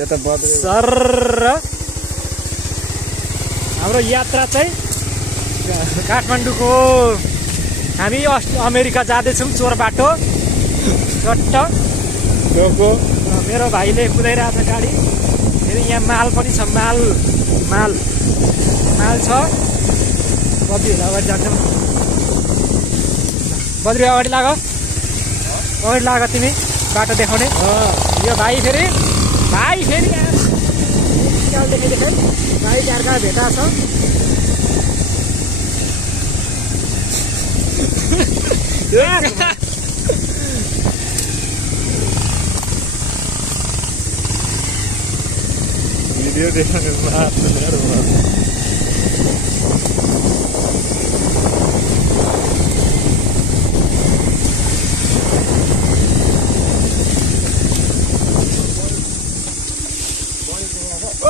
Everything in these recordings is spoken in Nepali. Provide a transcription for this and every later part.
यता बद्रे सर हाम्रो यात्रा चाहिँ काठमाडौँको हामी अमेरिका जाँदैछौँ चोर बाटो चट्ट टोको मेरो भाइले कुदाइरहेको छ गाडी फेरि यहाँ माल पनि छ माल छ बद्रीहरू अगाडि जान्छौँ बद्री अगाडि लाग तिमी बाटो देखाउने यो भाइ फेरि देखाइ भाइ अर्का भेटा छ भिडियो देखाउने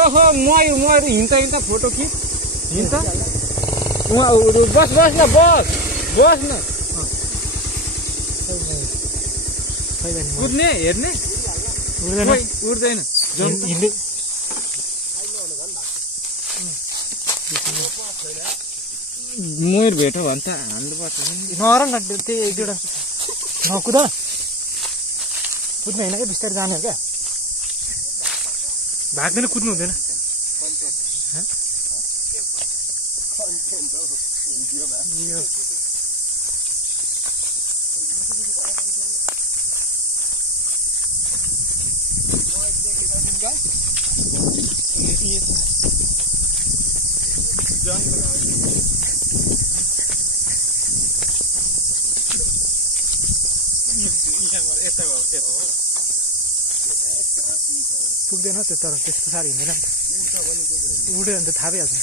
ओहो मयूर हिँड्दा फोटो खिच हिँड्दा बस न कुद्ने हेर्ने उड्दैन मयूर भेट्यो भने त हान्नु पर्छ नर न त्यही एक दुईवटा नकुद कुद्नु होइन क्या बिस्तारै जाने हो क्या भाग्दैन कुद्नु हुँदैन पुग्दैन त्यो तर त्यस्तो साह्रो हिँड्दैन नि त उड्यो भने त थाहा भइहाल्छ